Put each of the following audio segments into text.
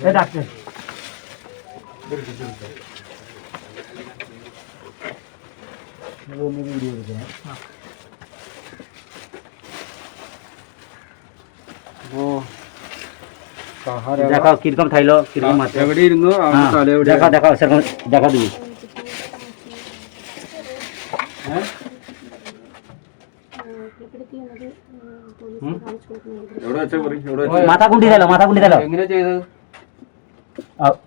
ए doctor वो मेरी video है हाँ वो দেখাও কিরকম থাইলো কিরকম আছে দেখাও দেখাও সেরকম দেখা দিবি എവിടെ വെച്ചാ പറയും എവിടെ വെച്ചാ মাথা কুন্ডি দিলো মাথা কুন্ডി দিলো എങ്ങനെ ചെയ്തത്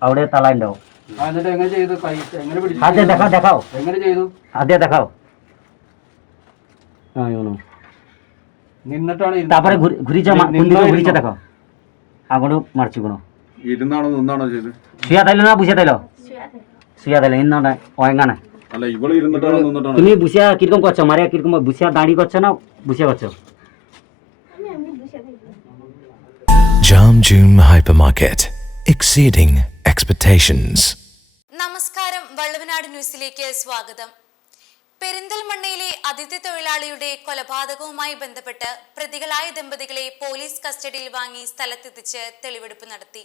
അവിടെ തല ഉണ്ടാവും ആ, എന്നിട്ട് എങ്ങനെ ചെയ്തു കൈ എങ്ങനെ പിടിച്ചു ആദ്യം দেখাও দেখাও എങ്ങനെ ചെയ്തു ആദ്യം দেখাও ആ ഇവനു നിന്നിട്ടാണ് ഇരുന്നത്? তারপরে ঘুরি- ঘুরিছে মা- কোন দিকে ঘুরিছে দেখো আগনো মারছি কোনো ഇരുന്നാണോ നിന്നാണോ ചെയ്ത് শুয়া তাইলো না বুঝিয়া তাইলো শুয়া তাইলো ইন্ন না ওয়াঙ্গানা അല്ല ഇവള് ഇരുന്നിട്ടാണോ നിന്നിട്ടാണോ তুমি বুঝিয়া কিরকম করছো মারিয়া কিরকম বুঝিয়া দাঁড়ি করছো না বুঝিয়া করছো Jam June Hypermarket, exceeding expectations. നമസ്കാരം വള്ളവനാട് ന്യൂസിലേക്ക് സ്വാഗതം പെരിന്തൽമണ്ണയിലെ അതിഥി തൊഴിലാളിയുടെ കൊലപാതകവുമായി ബന്ധപ്പെട്ട് പ്രതികളായ ദമ്പതികളെ പോലീസ് കസ്റ്റഡിയിൽ വാങ്ങി സ്ഥലത്തെത്തിച്ച് തെളിവെടുപ്പ് നടത്തി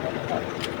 নমস্কার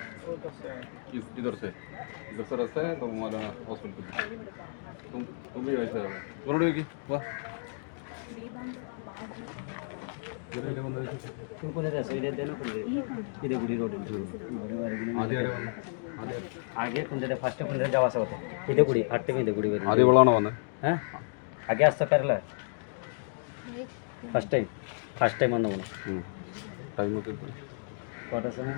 इधर से इधर से रास्ता है तो हमारा हॉस्पिटल तुम तुम भी वैसे बोलो की वाह আগে কোন জায়গায় ফার্স্টে কোন জায়গায় যাওয়া আসা হতো ইদেগুড়ি হাট থেকে ইদেগুড়ি আদি বলানো মানে হ্যাঁ আগে আসতে পারলে ফার্স্ট টাইম ফার্স্ট টাইম আন্দোলন হুম টাইম কটার সময়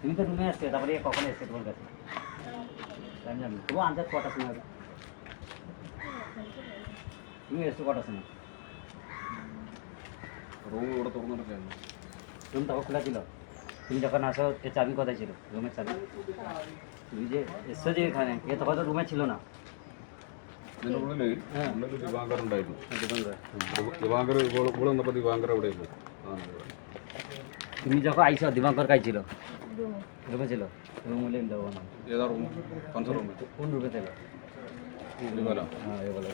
তুমি তো রুমে আসছে তারপরে এ কখন এসছে তোমার কাছে টাইম জানি তবু আনসার কটার সময় হবে? তুমি এসছো কটার সময় റൂം ഇവിടെ തുറന്നിട്ടൊക്കെയായിരുന്നു রুম তখন খোলা ছিল তুমি যখন আসো এ চাবি কোথায় ছিল রুমের চাবি তুমি যে এসছো যে এখানে এ তখন তো রুমে ছিল না ഇതിൻ്റെ ഉള്ളിൽ ആ. ഉള്ളിൽ ദിവാങ്കർ ഉണ്ടായിരുന്നു দোকানদার ദിവാങ്കർ ഇവള് ഇവള് വന്നപ്പോൾ ദിവാങ്കർ എവിടെയായിരുന്നു ആ, ഇവിടെ. তুমি যখন আইসো দিবাঙ্কর কাই ছিল రూపాయలు రూములు ఏం లేవు ఏదో రూమ్ కొంత రూమ్ రెండు రూపాయలు ఇవ్వాలా ఇవ్వాలి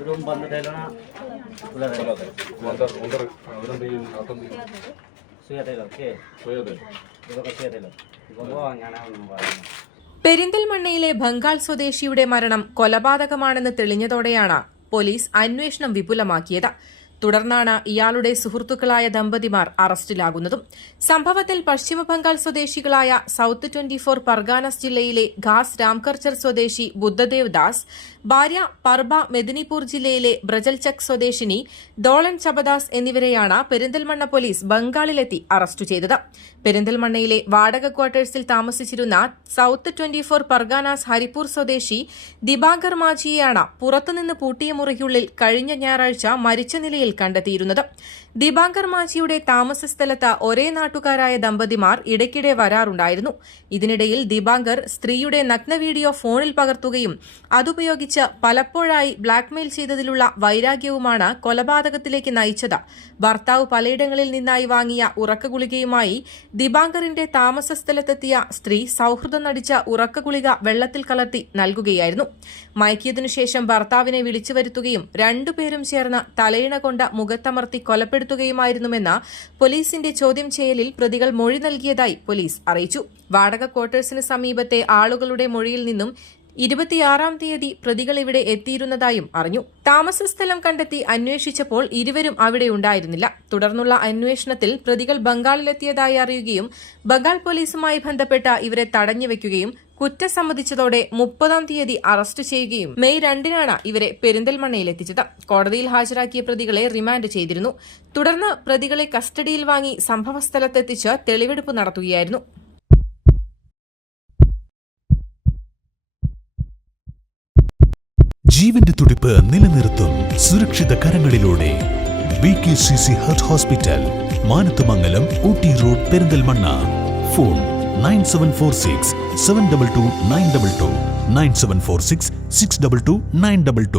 রুম বন্ধ থাকলো না പെരിന്തൽമണ്ണയിലെ ബംഗാൾ സ്വദേശിയുടെ മരണം കൊലപാതകമാണെന്ന് തെളിഞ്ഞതോടെയാണ് പോലീസ് അന്വേഷണം വിപുലമാക്കിയത്. തുടർന്നാണ് ഇയാളുടെ സുഹൃത്തുക്കളായ ദമ്പതിമാർ അറസ്റ്റിലാകുന്നതും. സംഭവത്തിൽ പശ്ചിമബംഗാൾ സ്വദേശികളായ സൌത്ത് ട്വന്റി ഫോർ പർഗാനസ് ജില്ലയിലെ ഖാസ് രാംകർച്ചർ സ്വദേശി ബുദ്ധദേവ് ദാസ് ഭാര്യ പർബ മെദിനിപൂർ ജില്ലയിലെ ബ്രജൽചക് സ്വദേശിനി ദോളൻ ചബദാസ് എന്നിവരെയാണ് പെരിന്തൽമണ്ണ പോലീസ് ബംഗാളിലെത്തി അറസ്റ്റ് ചെയ്തത്. പെരിന്തൽമണ്ണയിലെ വാടക ക്വാർട്ടേഴ്സിൽ താമസിച്ചിരുന്ന south twenty four Parganas Haripur സ്വദേശി ദിബാങ്കർ മാജിയെയാണ് പുറത്തുനിന്ന് പൂട്ടിയ മുറിക്കുള്ളിൽ കഴിഞ്ഞ ഞായറാഴ്ച മരിച്ച നിലയിൽ കണ്ടെത്തിയിരുന്നത്. ദിബാങ്കർ മാഞ്ചിയുടെ താമസ സ്ഥലത്ത് ഒരേ നാട്ടുകാരായ ദമ്പതിമാർ ഇടയ്ക്കിടെ വരാറുണ്ടായിരുന്നു. ഇതിനിടയിൽ ദിബാങ്കർ സ്ത്രീയുടെ നഗ്ന വീഡിയോ ഫോണിൽ പകർത്തുകയും അതുപയോഗിച്ച് പലപ്പോഴായി ബ്ലാക്ക്മെയിൽ ചെയ്തതിലുള്ള വൈരാഗ്യവുമാണ് കൊലപാതകത്തിലേക്ക് നയിച്ചത്. ഭർത്താവ് പലയിടങ്ങളിൽ നിന്നായി വാങ്ങിയ ഉറക്കഗുളികയുമായി ദിബാങ്കറിന്റെ താമസ സ്ഥലത്തെത്തിയ സ്ത്രീ സൌഹൃദം നടിച്ച ഉറക്കഗുളിക വെള്ളത്തിൽ കലർത്തി നൽകുകയായിരുന്നു. മയക്കിയതിനുശേഷം ഭർത്താവിനെ വിളിച്ചു വരുത്തുകയും രണ്ടുപേരും ചേർന്ന് തലയിണ മുഖത്തമർത്തി കൊലപ്പെടുത്തുകയുമായിരുന്നുവെന്ന പോലീസിന്റെ ചോദ്യം ചെയ്യലിൽ പ്രതികൾ മൊഴി നൽകിയതായി പോലീസ് അറിയിച്ചു. വാടക ക്വാർട്ടേഴ്സിന് സമീപത്തെ ആളുകളുടെ മൊഴിയിൽ നിന്നും ഇരുപത്തിയാറാം തീയതി പ്രതികൾ ഇവിടെ എത്തിയിരുന്നതായും അറിഞ്ഞു. താമസസ്ഥലം കണ്ടെത്തി അന്വേഷിച്ചപ്പോൾ ഇരുവരും അവിടെ ഉണ്ടായിരുന്നില്ല. തുടർന്നുള്ള അന്വേഷണത്തിൽ പ്രതികൾ ബംഗാളിലെത്തിയതായി അറിയുകയും ബംഗാൾ പോലീസുമായി ബന്ധപ്പെട്ട ഇവരെ തടഞ്ഞുവെക്കുകയും കുറ്റം സമ്മതിച്ചതോടെ മുപ്പതാം തീയതി അറസ്റ്റ് ചെയ്യുകയും മെയ് രണ്ടിനാണ് ഇവരെ പെരിന്തൽമണ്ണയിലെത്തിച്ചത്. കോടതിയിൽ ഹാജരാക്കിയ പ്രതികളെ റിമാൻഡ് ചെയ്തിരുന്നു. തുടർന്ന് പ്രതികളെ കസ്റ്റഡിയിൽ വാങ്ങി സംഭവസ്ഥലത്തെത്തിച്ച് തെളിവെടുപ്പ് നടത്തുകയായിരുന്നു. ജീവന്റെ തുടിപ്പ് നിലനിർത്തും സുരക്ഷിത കരങ്ങളിലൂടെ. B K C C hospital Manathumangalam Ooty road Perinthalmanna. Phone nine seven four six seven double two nine double two nine seven four six six double two nine double two